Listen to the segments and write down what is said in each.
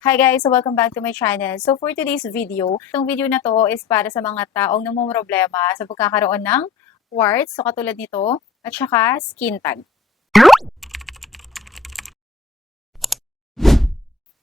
Hi guys! So welcome back to my channel. So for today's video, itong video na to is para sa mga taong namumroblema sa pagkakaroon ng warts, so katulad nito, at saka skin tag.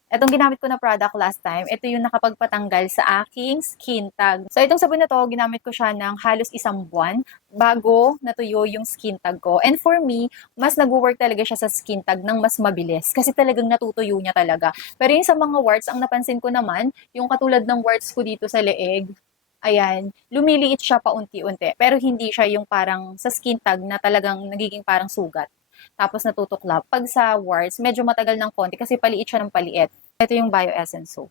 Itong ginamit ko na product last time, ito yung nakapagpatanggal sa aking skin tag. So itong sabon na to, ginamit ko siya ng halos 1 buwan bago natuyo yung skin tag ko. And for me, mas nag-work talaga siya sa skin tag ng mas mabilis kasi talagang natutuyo niya talaga. Pero yung sa mga warts, ang napansin ko naman, yung katulad ng warts ko dito sa leeg, ayan, lumiliit siya paunti-unti. Pero hindi siya yung parang sa skin tag na talagang nagiging parang sugat. Tapos natutuklap. Pag sa warts, medyo matagal ng konti kasi paliit siya ng paliit. Ito yung Bio Essence Soap.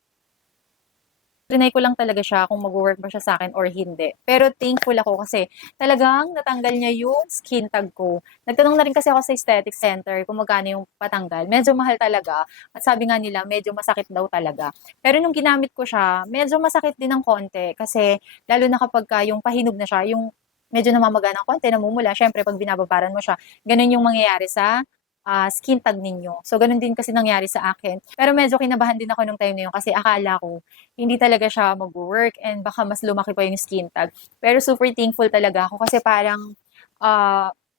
Trinay ko lang talaga siya kung mag-work ba siya sa akin or hindi. Pero thankful ako kasi talagang natanggal niya yung skin tag ko. Nagtanong na rin kasi ako sa aesthetic center kung magkano yung patanggal. Medyo mahal talaga. At sabi nga nila, medyo masakit daw talaga. Pero nung ginamit ko siya, medyo masakit din ng konti. Kasi lalo na kapag yung pahinog na siya, yung medyo namamaga ng konti, namumula. Syempre, pag binababaran mo siya, ganun yung mangyayari sa skin tag ninyo. So, ganun din kasi nangyari sa akin. Pero medyo kinabahan din ako nung time na yun kasi akala ko hindi talaga siya mag-work and baka mas lumaki pa yung skin tag. Pero super thankful talaga ako kasi parang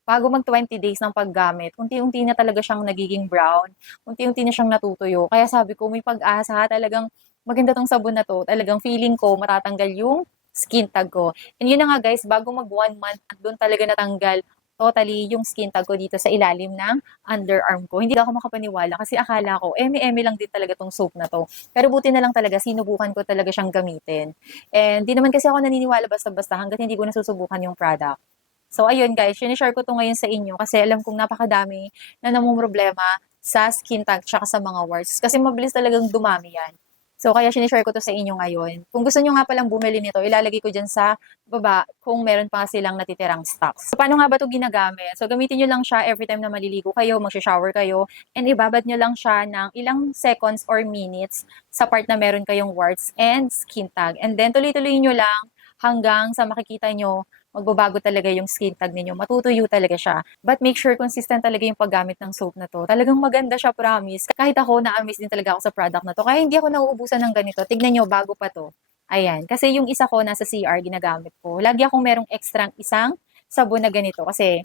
bago mag 20 days ng paggamit, unti-unti na talaga siyang nagiging brown, unti-unti na siyang natutuyo. Kaya sabi ko, may pag-asa, talagang maganda tong sabon na to. Talagang feeling ko matatanggal yung skin tag ko. And yun na nga guys, bago mag 1 month, doon talaga natanggal totally yung skin tag ko dito sa ilalim ng underarm ko. Hindi ako makapaniwala kasi akala ko, eme-eme lang din talaga tong soap na to. Pero buti na lang talaga, sinubukan ko talaga siyang gamitin. And di naman kasi ako naniniwala basta-basta hanggat hindi ko nasusubukan yung product. So ayun guys, sinishare ko to ngayon sa inyo kasi alam kong napakadami na namumroblema sa skin tag tsaka sa mga warts. Kasi mabilis talagang dumami yan. So, kaya sinishare ko to sa inyo ngayon. Kung gusto nyo nga palang bumili nito, ilalagay ko dyan sa baba kung meron pa silang natitirang stocks. So, paano nga ba ito ginagamit? So, gamitin nyo lang siya every time na maliligo kayo, mag-shower kayo, and ibabad nyo lang siya ng ilang seconds or minutes sa part na meron kayong warts and skin tag. And then, tuloy-tuloy nyo lang hanggang sa makikita nyo magbabago talaga yung skin tag ninyo. Matutuyo talaga siya. But make sure consistent talaga yung paggamit ng soap na to. Talagang maganda siya, promise. Kahit ako, na-amaze din talaga ako sa product na to. Kaya hindi ako nauubusan ng ganito. Tignan nyo, bago pa to. Ayan. Kasi yung isa ko nasa CR, ginagamit ko. Lagi akong merong extra isang sabon na ganito. Kasi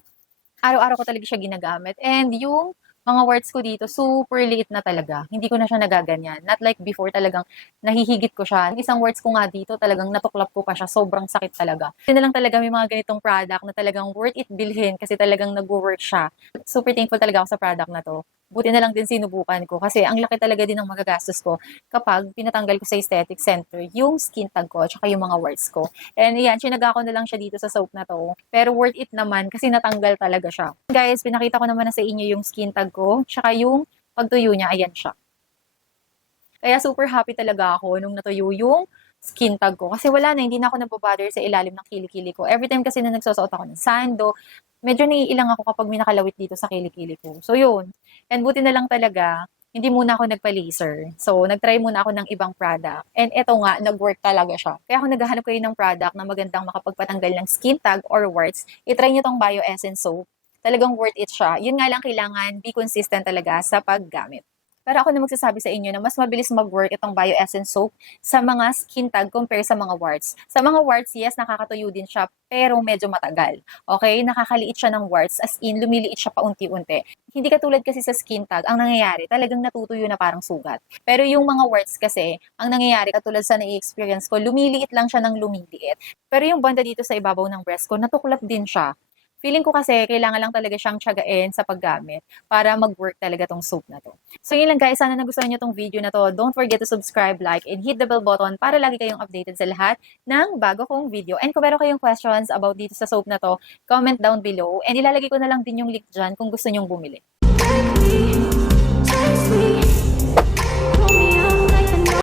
araw-araw ko talaga siya ginagamit. And yung mga words ko dito, super liit na talaga. Hindi ko na siya nagaganyan. Not like before, talagang nahihigit ko siya. Isang words ko nga dito, talagang natuklap ko pa siya. Sobrang sakit talaga. Hindi na lang talaga may mga ganitong product na talagang worth it bilhin kasi talagang nag-work siya. Super thankful talaga ako sa product na to. Buti na lang din sinubukan ko kasi ang laki talaga din ng magagastos ko kapag pinatanggal ko sa aesthetic center yung skin tag ko at yung mga warts ko. And yan, sinaga ko na lang siya dito sa soap na to. Pero worth it naman kasi natanggal talaga siya. Guys, pinakita ko naman na sa inyo yung skin tag ko, tsaka yung pagtuyo niya, ayan siya. Kaya super happy talaga ako nung natuyo yung skin tag ko. Kasi wala na, hindi na ako nabobother sa ilalim ng kilikili ko. Every time kasi na nagsusuot ako ng sando, medyo naiilang ako kapag may nakalawit dito sa kilikili ko. So yun. And buti na lang talaga, hindi muna ako nagpa-laser. So, nag-try muna ako ng ibang product. And eto nga, nag-work talaga siya. Kaya kung naghahanap kayo ng product na magandang makapagpatanggal ng skin tag or warts, itry nyo tong Bio Essence Soap. Talagang worth it siya. Yun nga lang kailangan be consistent talaga sa paggamit. Pero ako na magsasabi sa inyo na mas mabilis mag-work itong Bio Essence Soap sa mga skin tag compare sa mga warts. Sa mga warts, yes, nakakatuyo din siya, pero medyo matagal. Okay? Nakakaliit siya ng warts, as in, lumiliit siya paunti-unti. Hindi katulad kasi sa skin tag, ang nangyayari, talagang natutuyo na parang sugat. Pero yung mga warts kasi, ang nangyayari, katulad sa na-experience ko, lumiliit lang siya ng lumiliit. Pero yung banda dito sa ibabaw ng breast ko, natuklap din siya. Feeling ko kasi kailangan lang talaga siyang tiyagain sa paggamit para mag-work talaga tong soap na to. So yun lang guys, sana nagustuhan niyo tong video na to. Don't forget to subscribe, like, and hit the bell button para lagi kayong updated sa lahat ng bago kong video. And kung meron kayong questions about dito sa soap na to, comment down below. And ilalagay ko na lang din yung link dyan kung gusto nyong bumili. Take me,